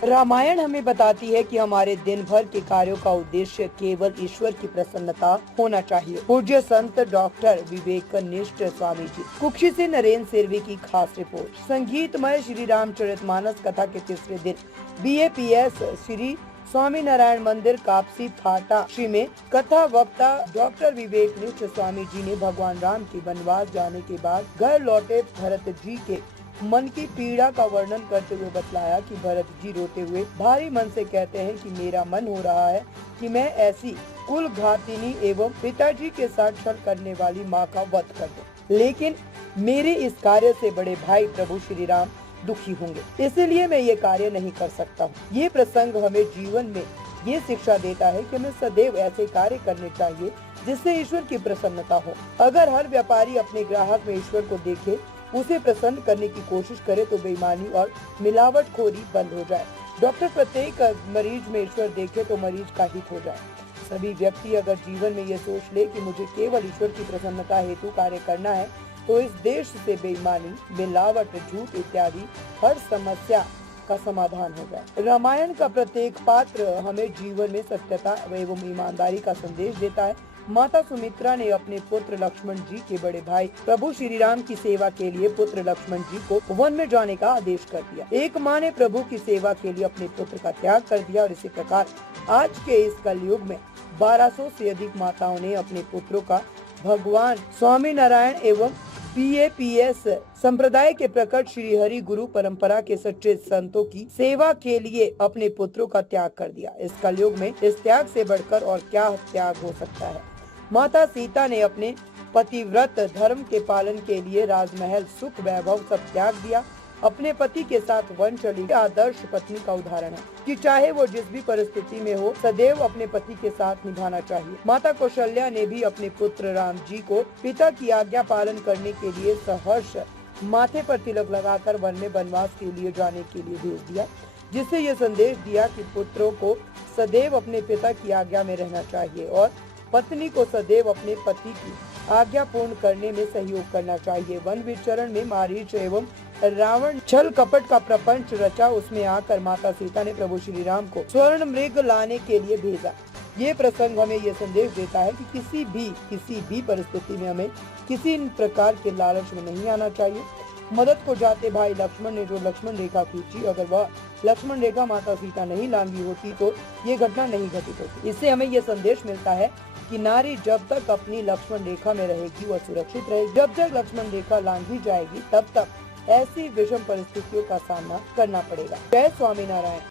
रामायण हमें बताती है कि हमारे दिन भर के कार्यों का उद्देश्य केवल ईश्वर की प्रसन्नता होना चाहिए। पूज्य संत डॉक्टर विवेकनिष्ठ स्वामी जी, कुक्षी से नरेंद्र सिरवी की खास रिपोर्ट। संगीतमय श्री रामचरितमानस कथा के तीसरे दिन BAPS श्री स्वामी नारायण मंदिर कापसी फाटा श्री में कथा वक्ता डॉक्टर विवेकनिष्ठ स्वामी जी ने भगवान राम के वनवास जाने के बाद घर लौटे भरत जी के मन की पीड़ा का वर्णन करते हुए बतलाया कि भरत जी रोते हुए भारी मन से कहते हैं कि मेरा मन हो रहा है कि मैं ऐसी कुल घातिनी एवं पिताजी के साथ छल करने वाली माँ का वध कर दूं, लेकिन मेरे इस कार्य से बड़े भाई प्रभु श्री राम दुखी होंगे, इसीलिए मैं ये कार्य नहीं कर सकता हूँ। ये प्रसंग हमें जीवन में ये शिक्षा देता है कि हमें सदैव ऐसे कार्य करने चाहिए जिससे ईश्वर की प्रसन्नता हो। अगर हर व्यापारी अपने ग्राहक में ईश्वर को देखे, उसे प्रसन्न करने की कोशिश करे तो बेईमानी और मिलावटखोरी बंद हो जाए। डॉक्टर प्रत्येक मरीज में ईश्वर देखे तो मरीज का हित हो जाए। सभी व्यक्ति अगर जीवन में ये सोच ले कि मुझे केवल ईश्वर की प्रसन्नता हेतु कार्य करना है, तो इस देश से बेईमानी, मिलावट, झूठ इत्यादि हर समस्या का समाधान हो जाए। रामायण का प्रत्येक पात्र हमें जीवन में सत्यता एवं ईमानदारी का संदेश देता है। माता सुमित्रा ने अपने पुत्र लक्ष्मण जी के बड़े भाई प्रभु श्री राम की सेवा के लिए पुत्र लक्ष्मण जी को वन में जाने का आदेश कर दिया। एक माँ ने प्रभु की सेवा के लिए अपने पुत्र का त्याग कर दिया और इसी प्रकार आज के इस कलयुग में 1200 से अधिक माताओं ने अपने पुत्रों का भगवान स्वामी नारायण एवं BAPS संप्रदाय के प्रकट श्री हरि गुरु परंपरा के सच्चे संतों की सेवा के लिए अपने पुत्रों का त्याग कर दिया। इस कलयुग में इस त्याग से बढ़कर और क्या त्याग हो सकता है। माता सीता ने अपने पतिव्रत धर्म के पालन के लिए राजमहल, सुख, वैभव सब त्याग दिया, अपने पति के साथ वन चली। आदर्श पत्नी का उदाहरण है कि चाहे वो जिस भी परिस्थिति में हो, सदैव अपने पति के साथ निभाना चाहिए। माता कौशल्या ने भी अपने पुत्र राम जी को पिता की आज्ञा पालन करने के लिए सहर्ष माथे पर तिलक लगाकर वन में वनवास के लिए जाने के लिए भेज दिया, जिससे ये संदेश दिया कि पुत्रों को सदैव अपने पिता की आज्ञा में रहना चाहिए और पत्नी को सदैव अपने पति की आज्ञा पूर्ण करने में सहयोग करना चाहिए। वन विचरण में मारीच एवं रावण छल कपट का प्रपंच रचा, उसमें आकर माता सीता ने प्रभु श्री राम को स्वर्ण मृग लाने के लिए भेजा। ये प्रसंग हमें ये संदेश देता है कि किसी भी परिस्थिति में हमें किसी प्रकार के लालच में नहीं आना चाहिए। मदद को जाते भाई लक्ष्मण ने जो लक्ष्मण रेखा खींची, अगर वह लक्ष्मण रेखा माता सीता नहीं लांघी होती तो ये घटना नहीं घटित होती। इससे हमें ये संदेश मिलता है कि नारी जब तक अपनी लक्ष्मण रेखा में रहेगी वह सुरक्षित रहेगी। जब तक लक्ष्मण रेखा लांघी जाएगी तब तक ऐसी विषम परिस्थितियों का सामना करना पड़ेगा। जय स्वामी नारायण।